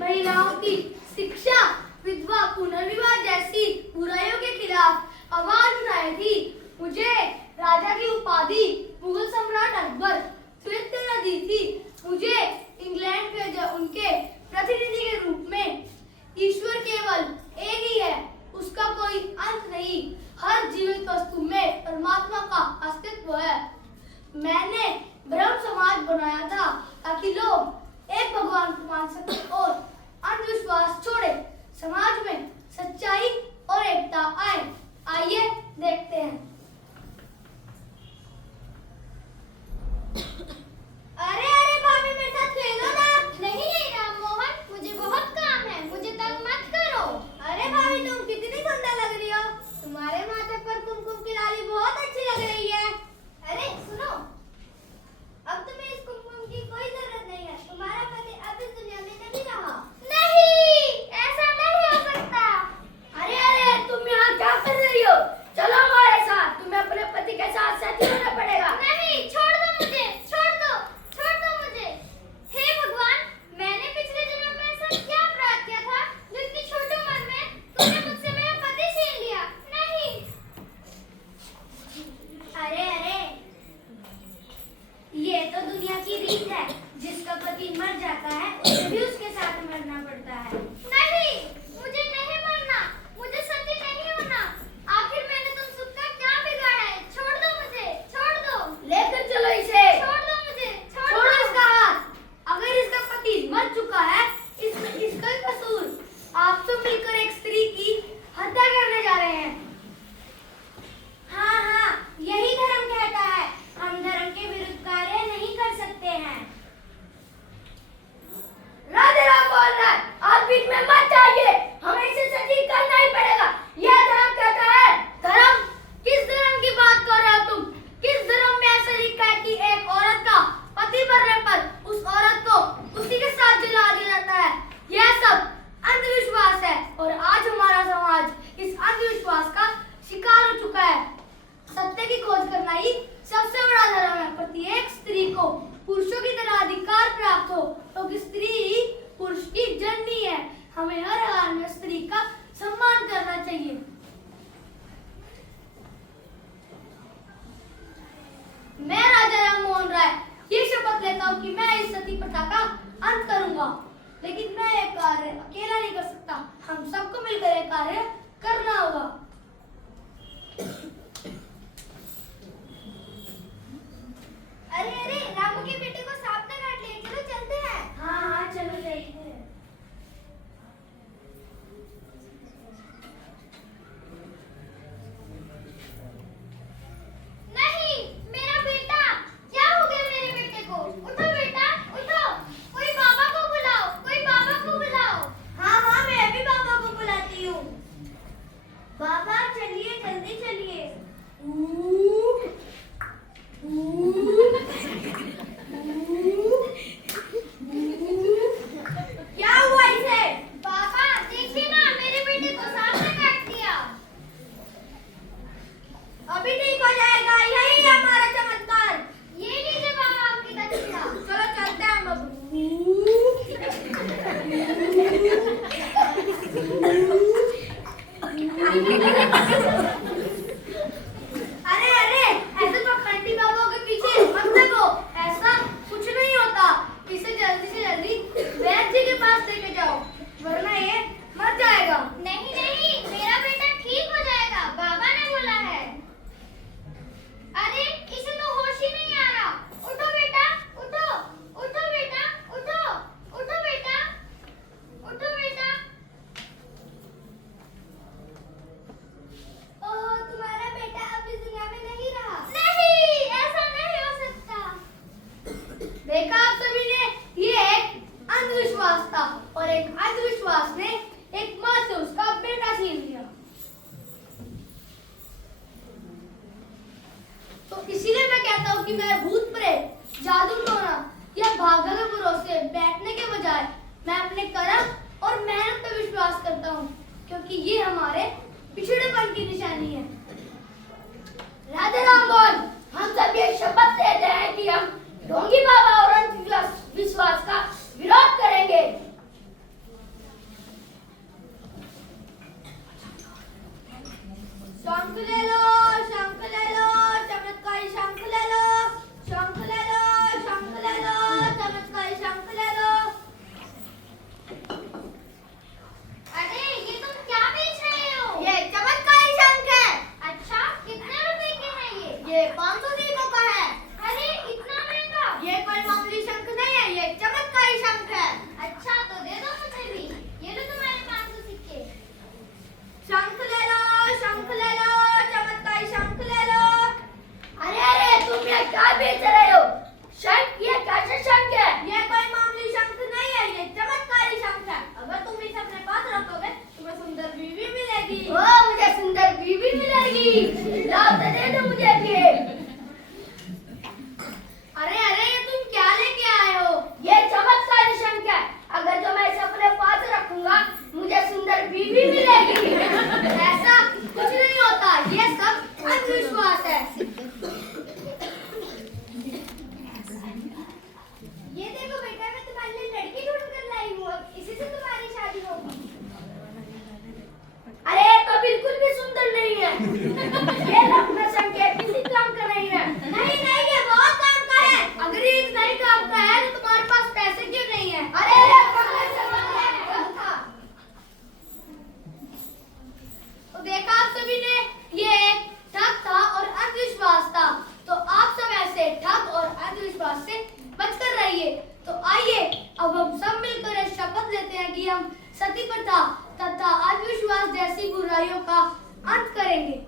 महिलाओं की शिक्षा, विधवा पुनर्विवाह जैसी बुराइयों के खिलाफ आवाज उठाई थी। मुझे राजा की उपाधि मुगल सम्राट अकबर तृतीय ने दी थी। मुझे इंग्लैंड भेजा उनके प्रतिनिधि के रूप में। ईश्वर केवल एक ही है, उसका कोई अंत नहीं। हर जीवित वस्तु में परमात्मा का अस्तित्व है। मैंने ब्रह्म समाज बनाया था ताकि लोग एक भगवान को मान सके और अंधविश्वास छोड़े, समाज में सच्चाई और एकता आए। आइए देखते हैं। अरे अरे भाभी, मेरे साथ खेलो ना। नहीं नहीं राम मोहन, मुझे बहुत काम है, मुझे तंग मत करो। अरे भाभी, तुम कितनी सुंदर लग रही हो। तुम्हारे माथे पर कुमकुम की लाली बहुत अच्छी लग रही है। अरे सुनो, अब तुम्हें इस कुमकुम की कोई जरूरत नहीं है। तुम्हारा पति अब इस दुनिया में नहीं रहा। नहीं, ऐसा नहीं हो सकता। अरे अरे, तुम यहाँ क्या कर रही हो? चलो हमारे साथ, तुम्हें अपने पति के साथ साथी होना पड़ेगा। नहीं, छोड़ दो मुझे, छोड़ दो मुझे। हे भगवान, मैंने पिछले जन्म में ऐसा क्या अपराध किया था जो इतनी छोटी उम्र में तुमने मुझसे मेरा पति छीन लिया? नहीं। अरे अरे, ये तो दुनिया की रीत है। जिसका पति मर जाता है उसे भी उसके साथ मरना पड़ता है। नहीं, मुझे नहीं मरना, मुझे सती नहीं होना। आखिर मैंने तुम सबका क्या बिगाड़ा है? छोड़ दो मुझे, छोड़ दो। लेकर चलो इसे। छोड़ दो मुझे, छोड़ छोड़ो दो। इसका हाथ। अगर इसका पति मर चुका है, इसमें इसका ही कसूर। आप सब मिलकर एक स्त्री की हत्या करने जा रहे हैं। हाँ हाँ, यही धर्म कहता है। हम धर्म के विरुद्ध कार्य नहीं कर सकते हैं। राधे राम बोल रहा है, आप बीच में मत जाइए। हमें इसे सही करना ही पड़ेगा। यह धर्म कहता है। धर्म? किस धर्म की बात कर रहे हो तुम? किस धर्म में ऐसा लिखा है कि एक औरत का पति मरने पर उस औरत को उसी के साथ जला दिया जाता है? यह सब अंधविश्वास है और आज हमारा समाज इस अंधविश्वास का शिकार हो चुका है। सत्य की खोज करना ही सबसे बड़ा धर्म है। प्रत्येक स्त्री को पुरुषों की तरह अधिकार प्राप्त हो, क्योंकि स्त्री ही पुरुष की जननी है। हमें हर हाल में स्त्री का सम्मान करना चाहिए। मैं राजा राम मोहन राय ये शपथ लेता हूँ कि मैं इस सती प्रथा का अंत करूंगा। लेकिन मैं ये कार्य अकेला नहीं कर सकता। हम सबको मिलकर ये कार्य करना होगा। अरे अरे, रामू के बेटे को सांप ने काट लिया, चलो चलते हैं। हाँ हाँ, चलो चलते हैं। नहीं, मेरा बेटा, क्या हो गया मेरे बेटे को? उठो बेटा, उठो। कोई बाबा को बुलाओ, कोई बाबा को बुलाओ। हाँ हाँ, मैं भी बाबा को बुलाती हूँ। बाबा चलिए, जल्दी चलिए। क्या हुआ इसे? बाबा देखिए ना, मेरे बेटे को सांप ने काट दिया। अभी ठीक हो जाएगा, यही है हमारा चमत्कार। ये लीजिए बाबा आपकी दक्षिणा। चलो चलते हैं हम अब। अरे अरे, ऐसे तो खंडी बाबा के पीछे मत लगो। ऐसा कुछ नहीं होता। इसे जल्दी से जल्दी वैद्य जी के पास लेके जाओ, वरना ये मर जाएगा। नहीं नहीं, मेरा बेटा ठीक हो जाएगा, बाबा ने बोला है। अरे इसे तो होश ही नहीं आ रहा। उठो बेटा, उठो, उठो बेटा, उठो, उठो बेटा, उठो बेटा। ओह, तुम्हारा बेटा अब इस दुनिया में नहीं रहा। नहीं, ऐसा नहीं हो सकता। देखा आप सभी ने, ये एक अंधविश्वास था और एक अंधविश्वास ने एक माँ से उसका बेटा छीन लिया। तो इसीलिए मैं कहता हूँ कि मैं भूत प्रेत, जादू टोना या भाग्य के भरोसे बैठने के बजाय मैं अपने कर्म और मेहनत पर विश्वास करता हूँ, क्योंकि ये हमारे पिछड़ेपन की निशानी है। राधे राम बोल, हम सब ये शपथ लेते हैं कि हम ढोंगी बाबा और अंधविश्वास का विरोध करेंगे। नियम, सती प्रथा तथा अंधविश्वास जैसी बुराइयों का अंत करेंगे।